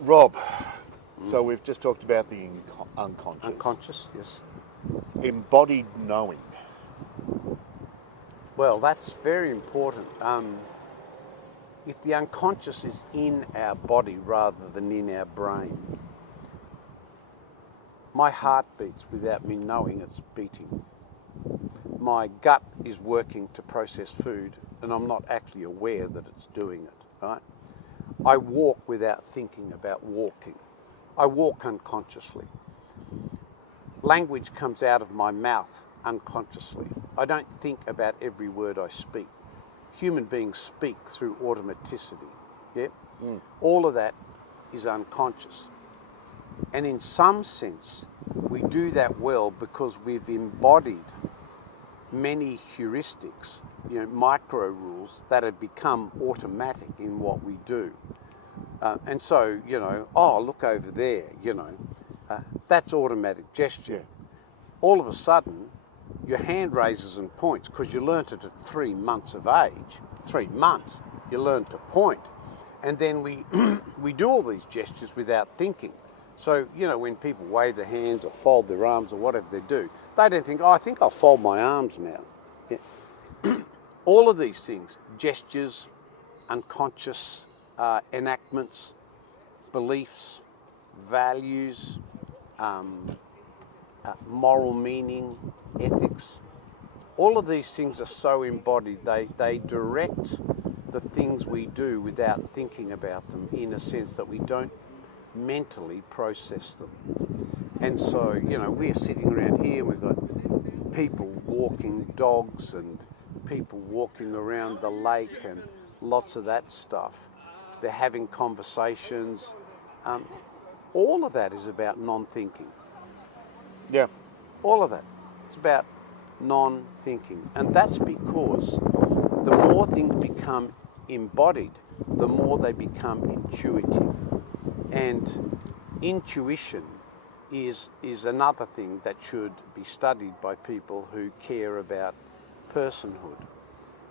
Rob, so we've just talked about the unconscious. Unconscious, yes. Embodied knowing. Well, that's very important. If the unconscious is in our body rather than in our brain, my heart beats without me knowing it's beating. My gut is working to process food and I'm not actually aware that it's doing it, right? I walk without thinking about walking. I walk unconsciously. Language comes out of my mouth unconsciously. I don't think about every word I speak. Human beings speak through automaticity. Yeah? All of that is unconscious. And in some sense, we do that well because we've embodied many heuristics, micro rules that have become automatic in what we do. And so, look over there, that's automatic gesture. Yeah. All of a sudden, your hand raises and points because you learnt it at 3 months of age. 3 months, you learn to point. And then we we do all these gestures without thinking. So, when people wave their hands or fold their arms or whatever they do, they don't think, I think I'll fold my arms now. Yeah. All of these things, gestures, unconscious enactments, beliefs, values, moral meaning, ethics, all of these things are so embodied. They direct the things we do without thinking about them, in a sense that we don't mentally process them. And so, we're sitting around here and we've got people walking dogs and people walking around the lake and lots of that stuff. They're having conversations. All of that is about non-thinking. Yeah. All of that. It's about non-thinking. And that's because the more things become embodied, the more they become intuitive. And intuition is another thing that should be studied by people who care about personhood.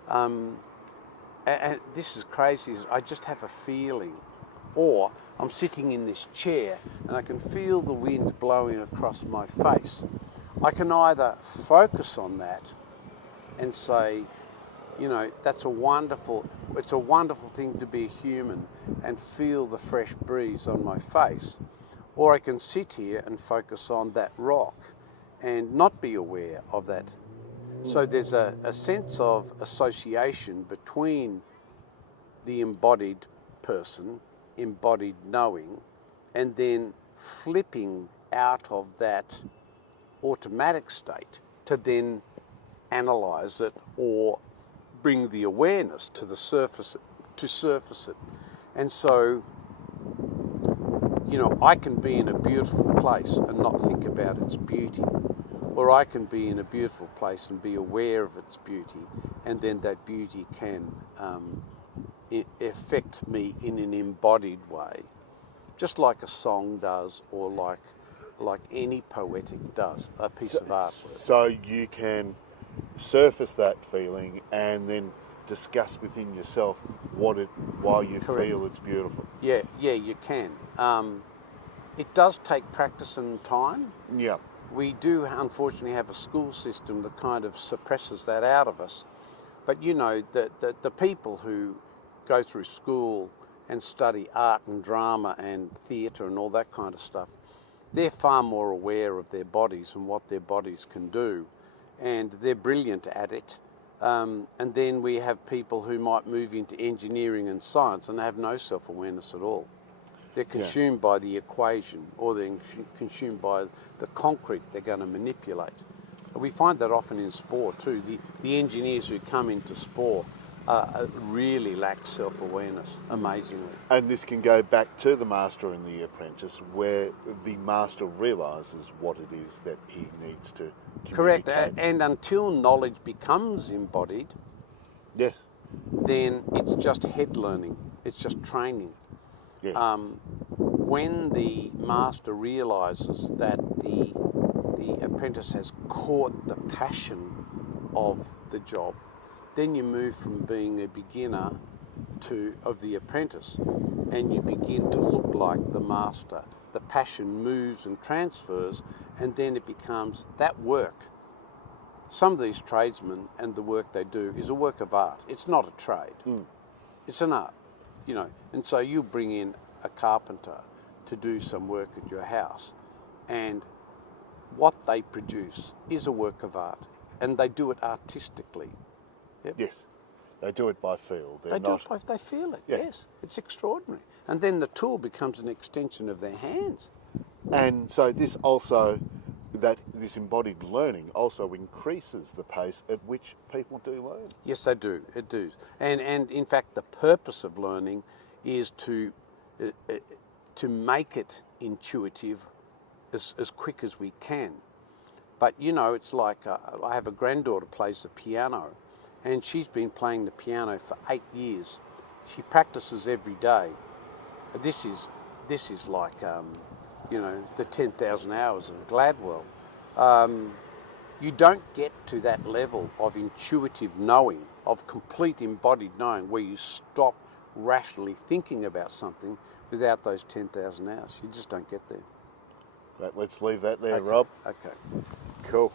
And this is crazy. I just have a feeling. Or I'm sitting in this chair and I can feel the wind blowing across my face. I can either focus on that and say, it's a wonderful thing to be a human and feel the fresh breeze on my face. Or I can sit here and focus on that rock and not be aware of that. So there's a sense of association between the embodied person, embodied knowing, and then flipping out of that automatic state to then analyze it or bring the awareness to the surface, to surface it. And so, I can be in a beautiful place and not think about its beauty. Or I can be in a beautiful place and be aware of its beauty, and then that beauty can affect me in an embodied way, just like a song does, or like any poetic does, a piece of artwork. So you can surface that feeling and then discuss within yourself why you Correct. feel it's beautiful. Yeah, you can. It does take practice and time. Yeah. We do, unfortunately, have a school system that kind of suppresses that out of us. But the people who go through school and study art and drama and theatre and all that kind of stuff, they're far more aware of their bodies and what their bodies can do, and they're brilliant at it. And then we have people who might move into engineering and science and have no self-awareness at all. They're consumed by the equation, or they're consumed by the concrete they're going to manipulate. We find that often in sport too. The engineers who come into sport really lack self-awareness, amazingly. And this can go back to the master and the apprentice, where the master realises what it is that he needs to Correct. communicate. And until knowledge becomes embodied, Yes. then it's just head learning. It's just training. Yeah. When the master realises that the apprentice has caught the passion of the job, then you move from being a beginner of the apprentice, and you begin to look like the master, the passion moves and transfers, and then it becomes that work. Some of these tradesmen and the work they do is a work of art. It's not a trade. It's an art, you know. And so you bring in a carpenter to do some work at your house, and what they produce is a work of art, and they do it artistically. Yep. Yes, they do it by feel. They do it by, they feel it, Yeah. yes. It's extraordinary. And then the tool becomes an extension of their hands. And so this also, this embodied learning also increases the pace at which people do learn. Yes, they do. It does. And in fact, the purpose of learning is to make it intuitive as quick as we can. But you know, it's like I have a granddaughter plays the piano, and she's been playing the piano for 8 years. She practices every day. This is like you know, the 10,000 hours of Gladwell. You don't get to that level of intuitive knowing, of complete embodied knowing, where you stop rationally thinking about something without those 10,000 hours. You just don't get there. Right, let's leave that there, Okay. Rob. Okay. Cool.